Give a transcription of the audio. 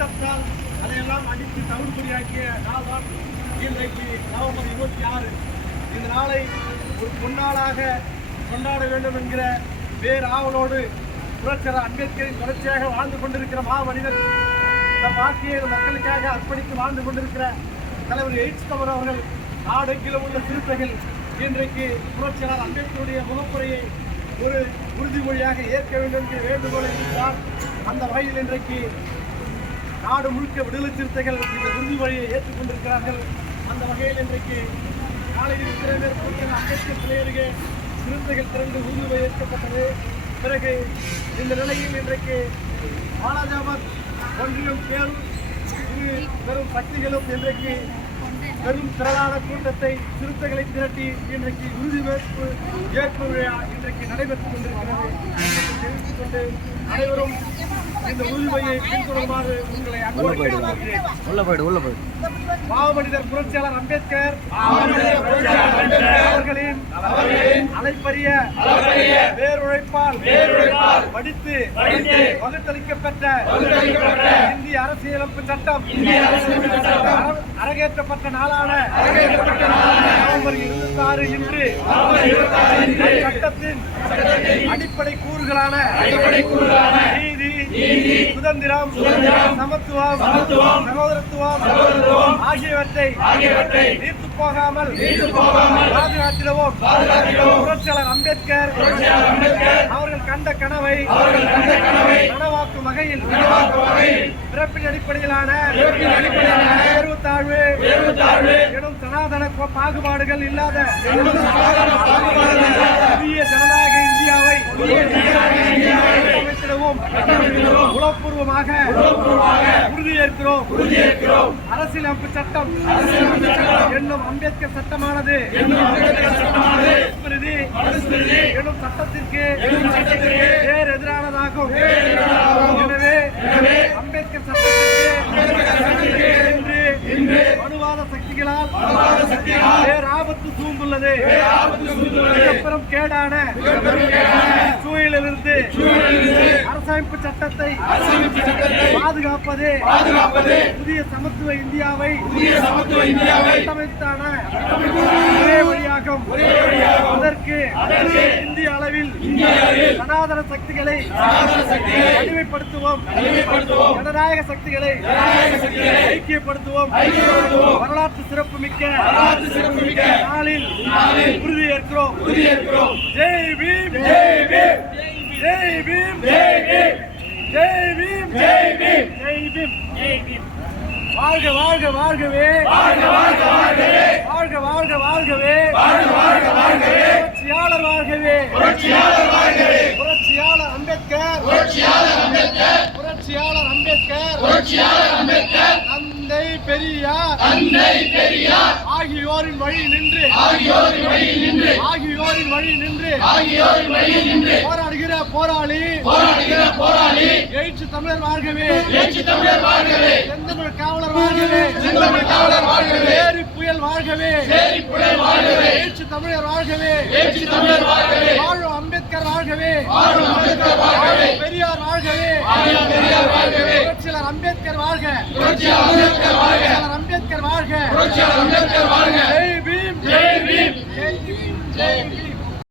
சட்டத்தால் அதையெல்லாம் அடித்து தவிர்ப்படியாக்கிய நாள் தான் இன்றைக்கு நவம்பர் இருபத்தி ஆறு. இந்த நாளை ஒரு பொன்னாளாக கொண்டாட வேண்டும் என்கிற வேறு ஆவலோடு புரட்சியர் அம்பேத்கரின் தொடர்ச்சியாக வாழ்ந்து கொண்டிருக்கிற மாமனிதர் இந்த வாழ்க்கையை மக்களுக்காக அர்ப்பணித்து வாழ்ந்து கொண்டிருக்கிற தலைவர் எய்ட்ஸ் கவர் அவர்கள் நாடெங்கிலும் உள்ள சிறுத்தைகள் இன்றைக்கு புரட்சியாளர் அம்பேத்கருடைய முகப்புரையை ஒரு உறுதிமொழியாக ஏற்க வேண்டும் என்கிற வேண்டுகோளை இருக்கிறார் அந்த வகையில் இன்றைக்கு நாடு முழுக்க விடுதலை சிறுத்தைகள் இந்த உறுதிமொழியை ஏற்றுக்கொண்டிருக்கிறார்கள் அந்த வகையில் இன்றைக்கு காலையில் இத்தனை பேர் கூட்டிய அம்பேத்கர் சிலை அருகே சிறுத்தைகள் திரண்டு உறுதிமொழி ஏற்கப்பட்டது. பிறகு இந்த நிலையில் இன்றைக்கு பாலாஜாபாத் ஒன்றியம் பேர் இரு பெரும் சக்திகளும் இன்றைக்கு பெரும் திரளான கூட்டத்தை சிறுத்தைகளை திரட்டி இன்றைக்கு உறுதியேற்பு ஏற்பு விழா இன்றைக்கு நடைபெற்றுக் கொண்டிருக்கிறது. தெரிவித்துக் கொண்டு அனைவரும் இந்த உறுதிமொழியை பின்தொடருமாறு உங்களை அன்போடு கேட்டுக்கொள்கிறேன் உள்ள போயிடு. உள்ள போயிடு மாமனிதர் புரட்சியாளர் அம்பேத்கர் அவர்களின் அலைப்பரிய வேறுழைப்பால் படித்து வகுத்தளிக்கப்பட்ட இந்திய அரசியலமைப்பு சட்டம். அர- அரங்கேற்றப்பட்ட நாளான நவம்பர் இருபத்தி ஆறு இன்று சட்டத்தின் அடிப்படை கூறுகளான நீதி சுதந்திரம் சமத்துவம் சகோதரத்துவம் ஆகியவற்றை நீர்த்து போகாமல் பாதுகாத்திடவும். புரட்சியாளர் அம்பேத்கர் அவர்கள் கண்ட கனவை நனவாக்கும் வகையில் பிறப்பின் அடிப்படையிலான உயர்வுத்தாழ்வு எனும் சனாதன பாகுபாடுகள் இல்லாத புதிய ஜனநாயக இந்தியாவை உளப்பூர்வமாக உறுதியேற்கிறோம். அரசியலமைப்பு சட்டம் என்னும் அம்பேத்கர் சட்டமானது எனும் சட்டத்திற்கு வேறு எதிரானதாகும் எனவே அம்பேத்கர் சட்டத்திற்கு இன்று மனுவாத சக்திகளால் வேறு ஆபத்து சூழ்ந்துள்ளது. மிகப்பெரும் கேடான சூழலிலிருந்து அரசமைப்பு சட்டத்தை பாதுகாப்பது புதிய சமத்துவ இந்தியாவை கட்டமைத்தான ஒரே வழியாகும். அதற்கு இந்திய அளவில் சனாதன சக்திகளை அடிமைப்படுத்துவோம் ஜனநாயக சக்திகளை ஐக்கியப்படுத்துவோம். வரலாற்று சிறப்பு மிக்க நாளில் உறுதியேற்கிறோம். ஜெய் பீம் ஜெய் பீம் ஜெய் பீம் ஜெய் பீம் ஜெய் பீம் ஜெய் பீம் ஜெய் பீம் வாழ்க வாழ்க வாழ்கவே. வாழ்க வாழ்க வாழ்கவே. வாழ்க வாழ்க வாழ்கவே. வாழ்க வாழ்க வாழ்கவே. புரட்சியாளர் வாழ்கவே. புரட்சியாளர் வாழ்கவே. புரட்சியாளர் அம்பேத்கர். புரட்சியாளர் அம்பேத்கர். புரட்சியாளர் அம்பேத்கர். புரட்சியாளர் அம்பேத்கர். தந்தை பெரியார். தந்தை பெரியார். ஆகியோரின் வழி நின்று. ஆகியோரின் வழி நின்று. ஆகியோரின் வழி நின்று. ஆகியோரின் வழி நின்று. போராடுகிற போராளி. போராடுகிற போராளி. எழுச்சி தமிழர் வாழ்கவே. எழுச்சி தமிழர் வாழ்கவே. செந்தமிழ் காவலர் வாழ்கவே. செந்தமிழ் காவலர் வாழ்கவே. ஏரி புயல் வாழ்கவே. ஏரி புயல் வாழ்கவே. எழுச்சி தமிழர் வாழ்கவே. எழுச்சி தமிழர் வாழ்கவே. வாழும் அம்பேத்கர் வாழ்கவே. வாழும் அம்பேத்கர் வாழ்கவே. பெரியார் வாழ்கவே. பெரியார் வாழ்கவே. புரட்சியாளர் அம்பேத்கர் வாழ்க. புரட்சியாளர் அம்பேத்கர் வாழ்க. அம்பேத்கர் வாழ்க. புரட்சியாளர் அம்பேத்கர் வாழ்க. ஜெய் பீம். ஜெய் பீம். ஜெய் பீம். ஜெய் பீம்